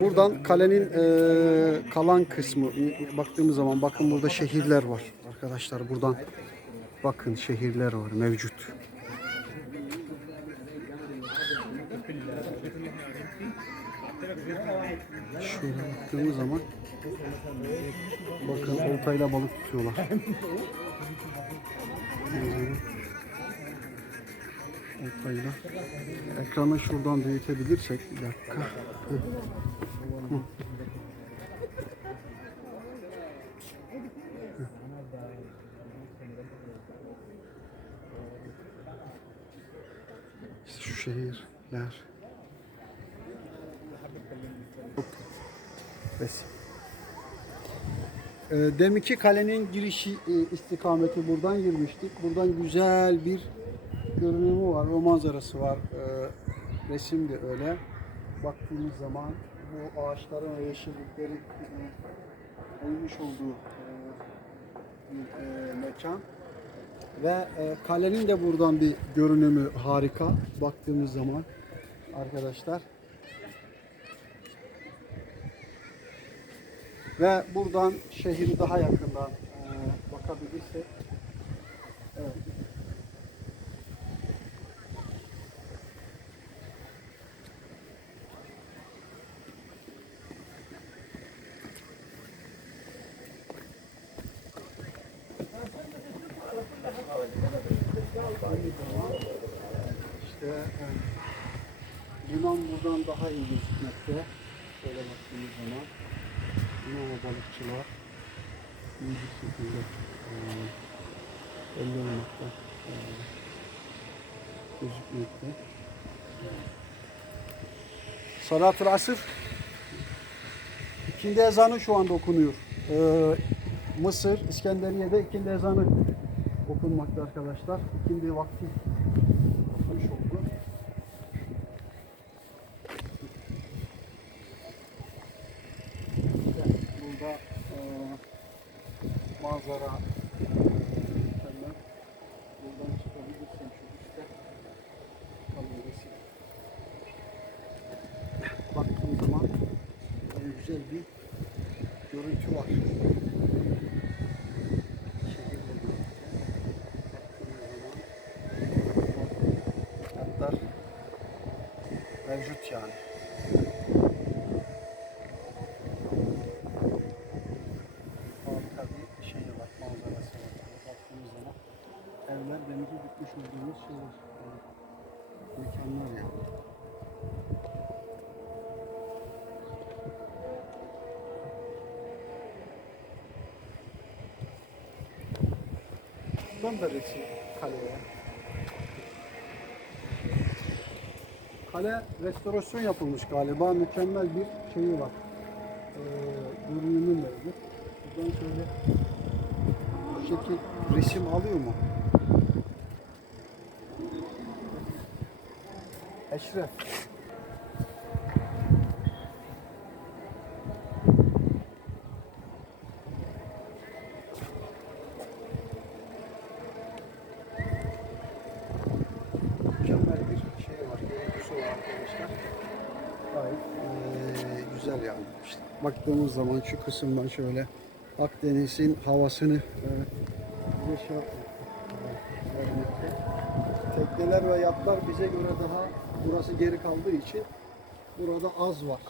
Buradan kalenin e, kalan kısmı baktığımız zaman bakın burada şehirler var arkadaşlar buradan bakın şehirler var mevcut. Şöyle baktığımız zaman bakın oltayla balık tutuyorlar. Oltayla. Ekranı şuradan büyütebilirsek bir dakika. Hı. İşte şu şehirler. Resim. Ee, deminki kalenin girişi e, istikameti buradan girmiştik. Buradan güzel bir görünümü var. O manzarası var. Ee, resim de öyle. Baktığımız zaman bu ağaçların ve yeşilliklerin e, uymuş olduğu e, bir e, mekan. Ve e, kalenin de buradan bir görünümü harika. Baktığımız zaman arkadaşlar. Ve buradan şehri daha yakından e, bakabilirsek. İşte e, liman buradan daha iyi gözükmekte. Şöyle baktığımız zaman liman balıkçılar iyi bir şekilde e, belli olmakta e, gözükmekte. Salatül Asır ikindi ezanı şu anda okunuyor. E, Mısır, İskenderiye'de ikindi ezanı okunmakta arkadaşlar. İkindi vakti okumuş oldu. İşte burada e, manzara mükemmel. Buradan çıkabilirsem şu üstte kalın resim. Baktığım zaman güzel bir görüntü var. Şehirle birlikte baktığımız zaman hatlar mevcut yani. Harika bir şey var, manzarası var. Baktığımız zaman evler deminki gitmiş olduğumuz şeyler, e, mekanlar yani. Buradan da resim kaleye. Kale restorasyon yapılmış galiba. Mükemmel bir şeyi var. Ee, görünümü. Buradan şöyle bu şekil resim alıyor mu? Eşref. mükemmel bir şey var, görüntüsü var arkadaşlar. Gayet eee, güzel yani. İşte baktığımız zaman şu kısımdan şöyle Akdeniz'in havasını vermekte. Tekneler ve yatlar bize göre daha burası geri kaldığı için burada az var.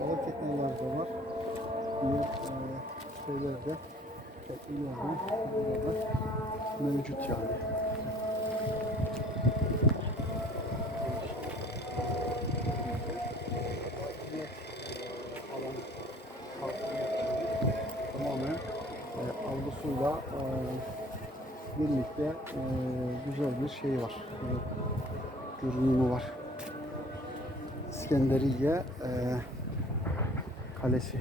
Balık tekneler de var. Diğer eee şeyler de tekneler de burada mevcut yani. Birlikte e, güzel bir şey var. E, görünümü var. İskenderiye e, Kalesi.